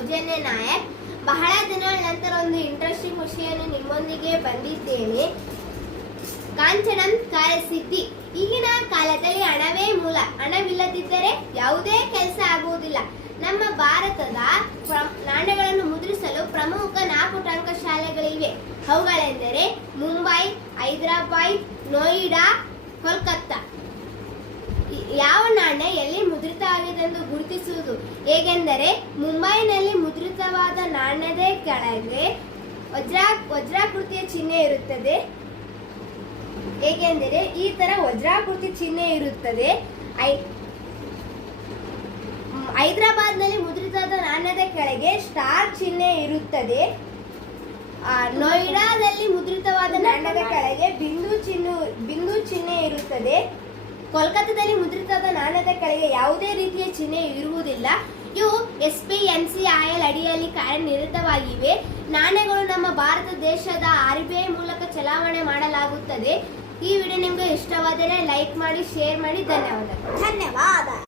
ಸೌಜನ್ಯ ನಾಯಕ್. ಬಹಳ ದಿನಗಳ ನಂತರ ಒಂದು ಇಂಟ್ರೆಸ್ಟಿಂಗ್ ವಿಷಯವನ್ನು ನಿಮ್ಮೊಂದಿಗೆ ಬಂದಿದ್ದೇನೆ. ಕಾಂಚನಂ ಕಾರ್ಯಸಿದ್ಧಿ. ಈಗಿನ ಕಾಲದಲ್ಲಿ ಹಣವೇ ಮೂಲ. ಹಣವಿಲ್ಲದಿದ್ದರೆ ಯಾವುದೇ ಕೆಲಸ ಆಗುವುದಿಲ್ಲ. ನಮ್ಮ ಭಾರತದ ನಾಣ್ಯಗಳನ್ನು ಮುದ್ರಿಸಲು ಪ್ರಮುಖ 4 ಟಂಕಶಾಲೆಗಳಿವೆ. ಅವುಗಳೆಂದರೆ ಮುಂಬೈ, ಹೈದರಾಬಾದ್, ನೋಯ್ಡಾ, ಕೋಲ್ಕತ್ತಾ. ಯಾವ ನಾಣ್ಯ ಎಲ್ಲಿ ಮುದ್ರಿತವಾಗಿದೆ ಎಂದು ಗುರುತಿಸುವುದು ಹೇಗೆಂದರೆ, ಮುಂಬೈನಲ್ಲಿ ಮುದ್ರಿತವಾದ ನಾಣ್ಯದ ಕೆಳಗೆ ವಜ್ರಾಕೃತಿಯ ಚಿಹ್ನೆ ಇರುತ್ತದೆ. ಹೇಗೆಂದರೆ ಈ ತರ ವಜ್ರಾಕೃತಿ ಚಿಹ್ನೆ ಇರುತ್ತದೆ. ಹೈದರಾಬಾದ್ ನಲ್ಲಿ ಮುದ್ರಿತವಾದ ನಾಣ್ಯದ ಕೆಳಗೆ ಸ್ಟಾರ್ ಚಿಹ್ನೆ ಇರುತ್ತದೆ. ನೋಯ್ಡಾದಲ್ಲಿ ಮುದ್ರಿತವಾದ ನಾಣ್ಯದ ಕೆಳಗೆ ಬಿಂದು ಚಿಹ್ನೆ ಇರುತ್ತದೆ. ಕೋಲ್ಕತ್ತಾದಲ್ಲಿ ಮುದ್ರಿತವಾದ ನಾಣ್ಯದ ಕೆಳಗೆ ಯಾವುದೇ ರೀತಿಯ ಚಿಹ್ನೆ ಇರುವುದಿಲ್ಲ. ಇವು SPNCIL ಅಡಿಯಲ್ಲಿ ಕಾರ್ಯನಿರತವಾಗಿವೆ. ನಾಣ್ಯಗಳು ನಮ್ಮ ಭಾರತ ದೇಶದ RBI ಮೂಲಕ ಚಲಾವಣೆ ಮಾಡಲಾಗುತ್ತದೆ. ಈ ವಿಡಿಯೋ ನಿಮಗೆ ಇಷ್ಟವಾದರೆ ಲೈಕ್ ಮಾಡಿ, ಶೇರ್ ಮಾಡಿ. ಧನ್ಯವಾದ.